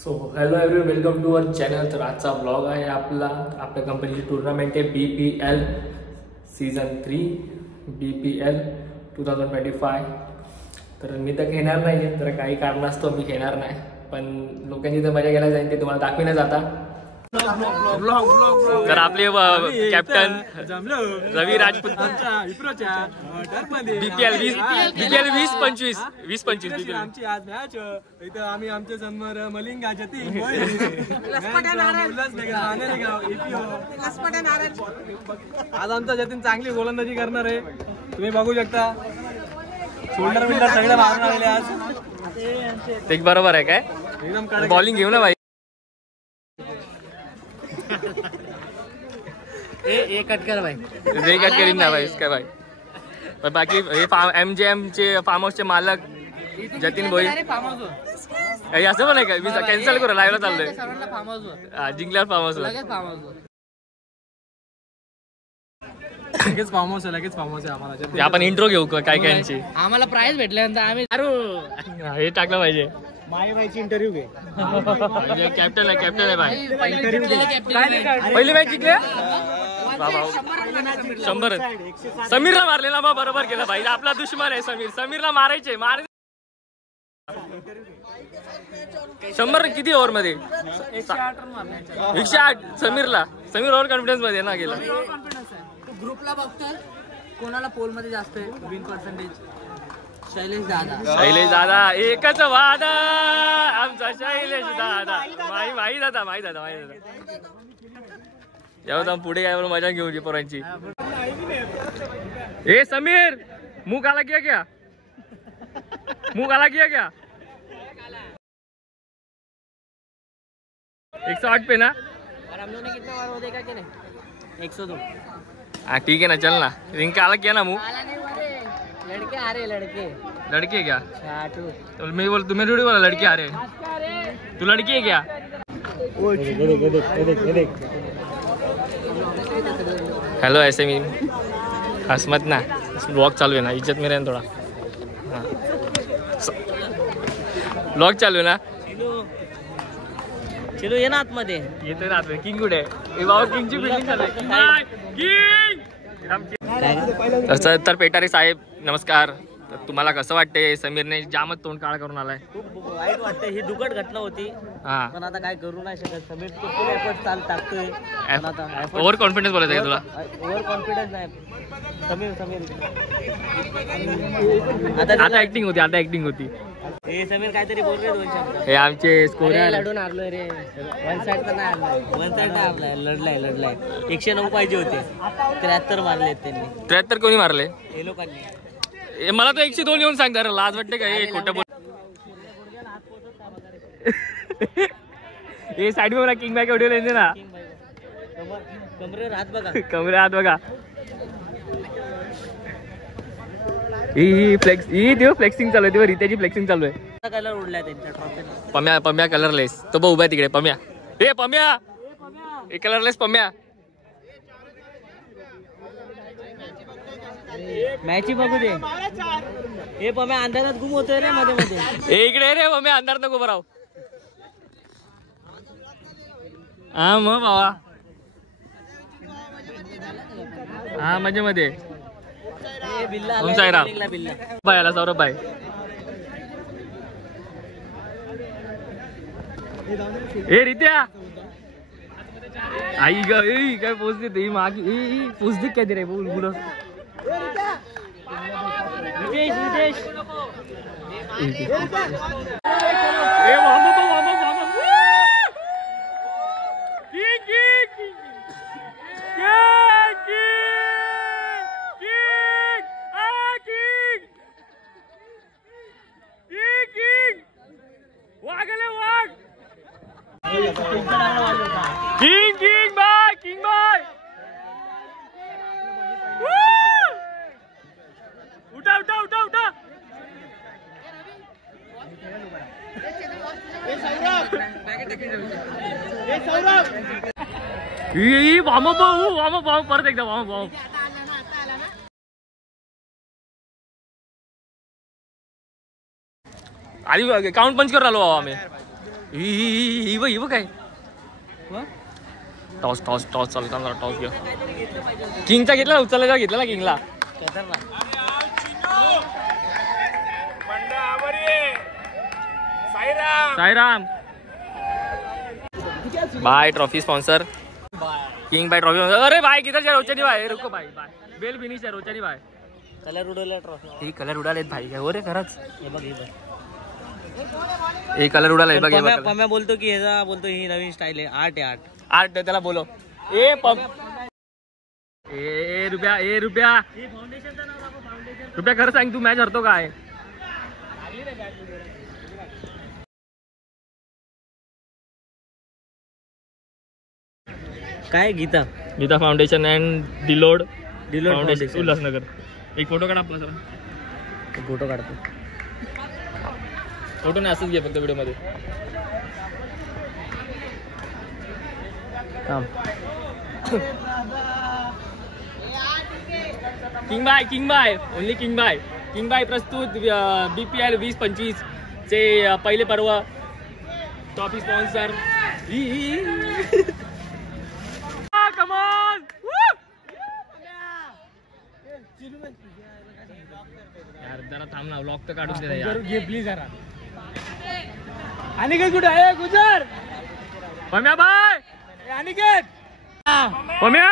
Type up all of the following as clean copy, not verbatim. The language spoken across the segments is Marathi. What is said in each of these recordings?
So hello everyone, welcome to our channel. तर आजचा ब्लॉग आहे आपल्या कंपनीची टुर्नामेंट आहे BPL सीझन 3 BPL 2025. तर मी तर घेणार नाही आहे, तर काही कारणास्तव मी घेणार नाही, पण लोकांची तर मजा घ्यायला जाईल ते तुम्हाला दाखविण्यात आता. तर आपले कॅप्टन रवी राजपूत BPL 20-25 आमची आज मॅच इथं आम्ही आमच्या समोर मलिंगा जतीन आज आमचा जतीन चांगली गोलंदाजी करणार आहे, तुम्ही बघू शकता. शोल्डर बिल्डर सगळं मारून आलेले आज. ते बरोबर आहे काय? एकदम बॉलिंग घेऊ ना भाई. ए कट कर भाई, रे कट करीन ना भाई इसका भाई. तर बाकी हे MJM चे फार्म हाऊसचे मालक जतीन भोई असं पण आहे का? मी कॅन्सल करू, लाईव्हला चाललोय. जिंकल्यावर फार्म हाऊस लगेच फार्म हाऊस आहे आम्हाला. आपण इंट्रो घेऊ काय कायची. आम्हाला प्राइज भेटल्यानंतर आम्ही हे टाकलं पाहिजे. माईबाईची इंटरव्ह्यू घे. कॅप्टन आहे भाई. पहिली मॅच जिंकले 100. समीरला मारले ना, बरोबर केलं भाई. आपला दुश्मन आहे समीरला मारायचे. 100 किती ओव्हर मध्ये? 108. समीर ओव्हर कॉन्फिडन्स मध्ये ना गेला. ग्रुपला बघतोय कोणाला पोल मध्ये जास्त आहे विन पर्सेंटेज. शैलेश दादा एकच वादा आमचा शैलेश दादा. माही दादा जेव्हा पुढे काय मजा घेऊ पोरांची. ए समीर, मुंह काला किया क्या? 108 पे ना. और हम लोग ने कितना बार वो देखा कि नहीं? 102. हाँ ठीक है ना, चल ना. रिंग काला किया ना मुंह. लड़के आ रहे लड़के क्या? तो मैं बोल, तुम्हें थोड़ी बोला लड़के आ रहे. तू लड़की है क्या? हेलो ऐसे मी हंस मत ना, ब्लॉग चालू है ना, इज्जत में रहना थोडा. ब्लॉग चालू आहे ना. चलो ये ना आतमध्ये. येतोय ना आतमध्ये. किंग कुठे आहे? बाबा किंगची बिल्डिंग चालू आहे. तर पेटारे साहेब नमस्कार. तर तुम्हाला कसं वाटतंय? समीरने जामच तोंड काळ करून आलाय. खूप वाईट वाटतंय. ही दुखट घटना होती, पण आता काय करू नाही शकत. समीर तो फुल एफर्ट टाकतोय. ओव्हर कॉन्फिडन्स बोलायचं का तुला? ओव्हर कॉन्फिडन्स नाही. समीर आता ऍक्टिंग होती. हे समीर काहीतरी बोल रे 2 शब्द. हे आमचे स्कोर लढून हारलोय रे. वन साइड तर नाही हारलाय. लढलाय. 109 पाहिजे होते, 73 मारले त्यांनी. 73 कोणी मारले? हे लोकांनी. मला तो 102 येऊन सांगता. लाज वाटते का? हे खोटं बोल. हे साइड में किंग बॅग व्हिडिओ लेंदे ना. कमरेवर हात बघा. ही फ्लेक्सिंग चालू आहे. रित्याची फ्लेक्सिंग चालू आहे. कलर उडलाय त्यांच्या ट्रॉफीला. पम्या कलरलेस. तो उभा आहे तिकडे. पम्या कलरलेस पम्या. मॅच बघू दे. हे पम्या अंधारात गुम होतोय रे मध्ये. इकडे रे पम्या, अंधारात नको बराव. हा मग बाबा. हा मध्ये साईराम बाय आला. सौरभ बाय. ए रित्या आई ग काय पोचते ती मागी. पोचते काय ते रे बोल. King bye. उठा. परत एकदा वाम. आधी काउंट पंच करून आलो आम्ही. ही काय टॉस टॉस टॉस चालता टॉस घ्या. किंगचा घेतला उचलला घेतला किंगला. Sairam by trophy sponsor king by trophy. अरे भाई किधर जा रोचानी भाई रुको भाई बाय बेल फिनिश आहे रोचानी भाई. कलर उडवला ट्रॉफी. हे कलर उडालेत भाई काय हो रे खरंच. हे बघ हे बघ. हे कलर उडाले बघ. पम्या बोलतो की ह्याचा बोलतो ही नवीन स्टाईल आहे. आर्ट आहे आर्ट. आर्ट त्याला बोलो. ए रुपया रुपया खरं सांग तू मॅच हरतो काय. काय गीता फाउंडेशन अँड डिलोड फाउंडेशन उल्हासनगर. एक फोटो काढा आपला सर. फोटो काढतो. फोटो नाही असंच घे फक्त व्हिडिओ मध्ये. King by only king bye प्रस्तुत BPL 2025 चे पहिले पर्व. Trophy sponsor come on. यार जरा थांब ना व्लॉग तर काढून दे यार. घे प्लीज जरा. अनिकेत कुठे आहे. गुजर पम्या बाय. अनिकेत पम्या.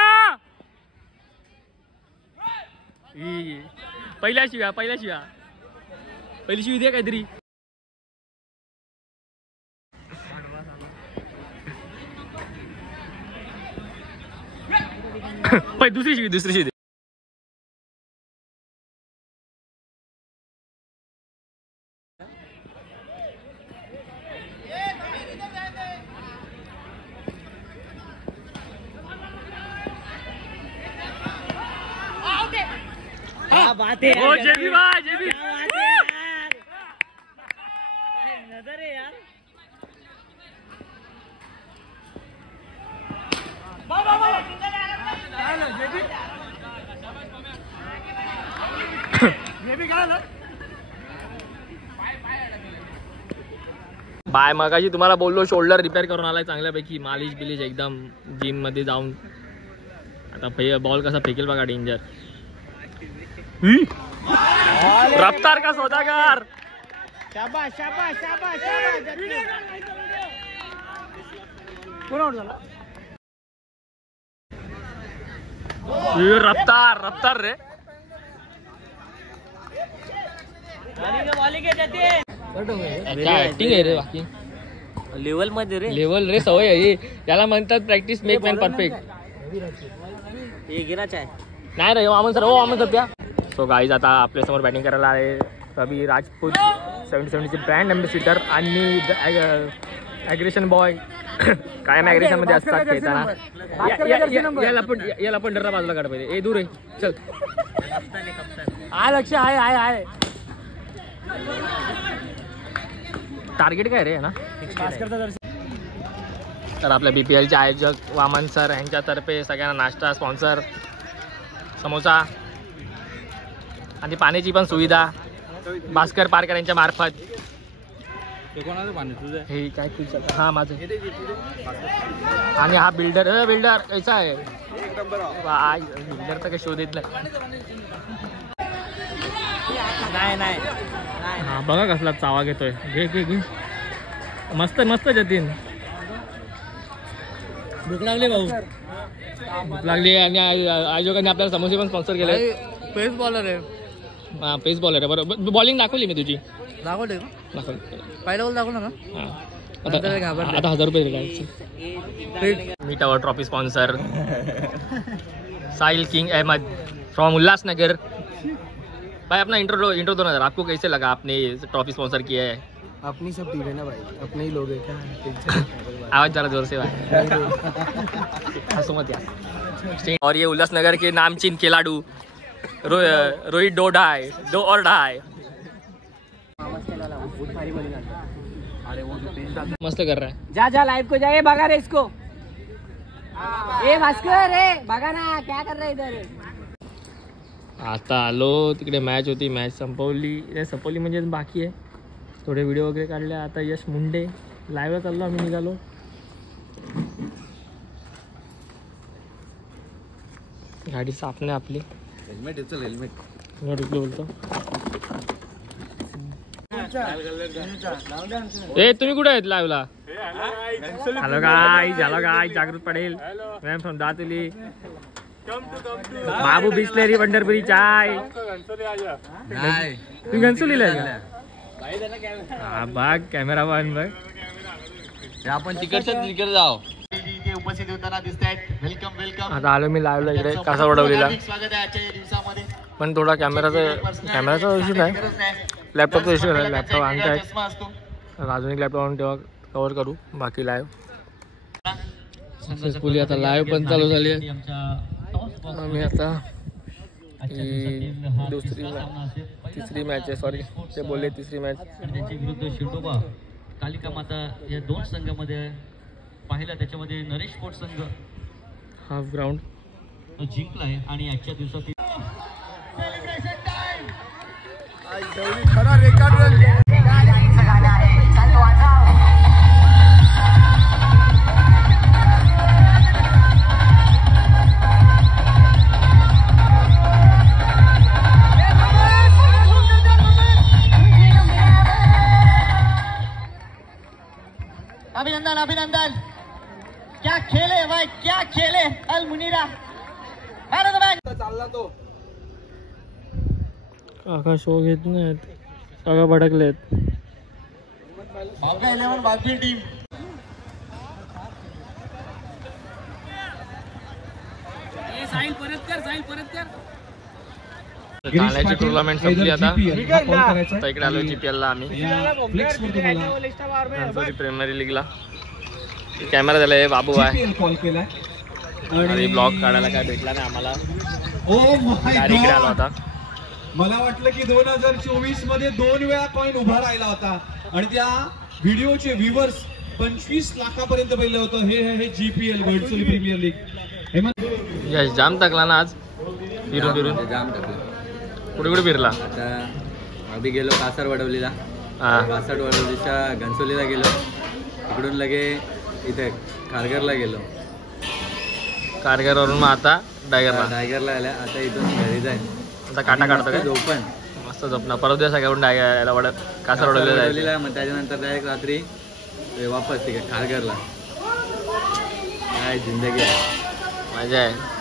पहिल्या शिव्या पहिली शिवी दे काहीतरी. दुसरी शिवी दे. बात है ओ जेबी भाई जेबी नजर है यार. बाय मगाशी तुम्हाला बोललो शोल्डर रिपेअर करून आलाय चांगल्यापैकी. मालिश बिलिश एकदम जिम मध्ये जाऊन. आता बॉल कसा फेकेल बघा. डेंजर. रफ्तार का सौदागर. शाबाश शाबाश शाबाश रफ्तार रे. ऍक्टिंग आहे रे. बाकी लेवल मध्ये रे. लेवल रे सवय आहे. त्याला म्हणतात प्रॅक्टिस मेक मॅन परफेक्ट. हे गिराच आहे नाही रे वामन सर त्या. सो गाईज आता आपल्या समोर बॅटिंग करायला आहे रवी राजपूत 70-70 चे ब्रँड अँबॅसिडर आणि ॲग्रेशन बॉय. कायम ॲग्रेशन मध्ये असतात खेळताना. याला पण डरा बाजूला काढ पाहिजे. ए दूर आहे चल. लक्ष आहे. टार्गेट काय रे ना. तर आपल्या BPL चे आयोजक वामन सर यांच्यातर्फे सगळ्यांना नाश्ता स्पॉन्सर समोसा आणि पाण्याची पण सुविधा भास्कर पारकर यांच्या मार्फत. हे काय तुझं. हा माझं. आणि हा बिल्डर कैसा आहे. बिल्डरचा काही शोध येत नाही. हा बघा कसला चावा घेतोय. घे मस्त जतीन. भूक लागली भाऊ. भूक लागली. आणि आयोजकांनी आपल्याला समोसे पण स्पॉन्सर केले. पेस बॉलर आहे. हा पेस बॉलर आहे. बरोबर बॉलिंग दाखवली मी तुझी. दाखवले पहिला बॉल दाखवला ना. आता 1000 रुपये दिले. मीटावर trophy sponsor Sahil king Ahmad from Ulhasnagar. भाई अपना इंट्रो दो नजर. आपको कैसे लगा आपने ट्रॉफी स्पॉन्सर किया है. अपनी सब टीम है ना भाई. अपने ही लोग हैं क्या. आवाज जरा जोर से भाई. हंसो मत यार. और ये उल्लासनगर के नामचीन खिलाड़ू रोहित दो और ढाई. मस्त कर रहा है. जा लाइव को जाए. भगा रे इसको. ए भास्कर रे भगा ना. क्या कर रहा है इधर. आता आलो तिकडे. मॅच होती. मॅच संपवली म्हणजे बाकी आहे. थोडे व्हिडिओ वगैरे काढले. आता यश मुंडे लाईव्हला चाललो आम्ही, निघालो. गाडी साफ नाही आपली. हेल्मेट येतो हेल्मेट. बोलतो ए तुम्ही कुठे आहेत लाईव्हला? हॅलो गाय, झालं गाय, जागृत पडेल मॅम फ्रॉम दातुली. बाबू बिस्लेरी पंढरपुरी चाय. तुम्ही घनसोलीला का? हा बघ कॅमेरा वन बघ. आपण तिकडे जाऊ. उपस्थित होताना दिसतायत. Welcome welcome. आता आलो मी लाईव्हला इकडे कासारवडवलीला. स्वागत आहे आजच्या दिवसामध्ये. पण थोडा कॅमेराचा इश्यू नाही, लॅपटॉपचा इश्यू आहे. लॅपटॉप आणतायत, चष्मा असतो. अजून एक लॅपटॉप आणून तेव्हा कव्हर करू बाकी लाईव्ह. सक्सेसफुली आता लाईव्ह पण चालू झाली आहे. आम्ही आता तिसरी मॅच आहे, सॉरी ते बोलले तिसरी मॅच. त्यांच्या विरुद्ध शिरडोबा कालिका माता या दोन संघामध्ये पाहिलं. त्याच्यामध्ये नरेश स्पोर्ट्स संघ हाफ ग्राउंड जिंकलाय आणि आजच्या दिवसात अभिनंदन अभिनंदन. क्या खेले भाई, क्या खेले अल मुनीरा. चालला तो. काका शो घेत नाहीत, काका भडकलेत. बावगा 11 बावगी टीम. ठाण्याची टुर्नामेंट संपली आता. इकडे आलो GPL ला आम्ही, प्रीमियर लीगला. कॅमेरा झाला बाबू आहे आणि ब्लॉग काढायला काय भेटला नाही आम्हाला. गाडी इकडे आला होता. मला वाटलं की 2024 मध्ये 2 वेळा कॉइन उभा राहिला होता आणि त्या व्हिडिओचे व्ह्यूअर्स 25 लाखापर्यंत पहिले होतं. हे GPL गडचिरोली प्रीमियर लीग. यश जाम टाकला ना आज, फिरून फिरून जाम टाकलं. कुठे कुठे फिरला? आता आम्ही गेलो कासारवडवलीला, हा कासारवडवलीच्या घनसोलीला गेलो, तिकडून लगे इथे खारघरला गेलो. कारगरवरून मग आता डायगरला. टायगरला आल्या. आता इथून घरी जाईल. आता काटा काढतो काय? झोपण मस्त झोपणार. परत दिवस सगळ्याकडून डायगरला कासारवडवलीला जायचं. कासारवडवलीला, मग त्याच्यानंतर डायरेक्ट रात्री वापस तिकडे खारघरला. काय जिंदगी आहे. मजा आहे.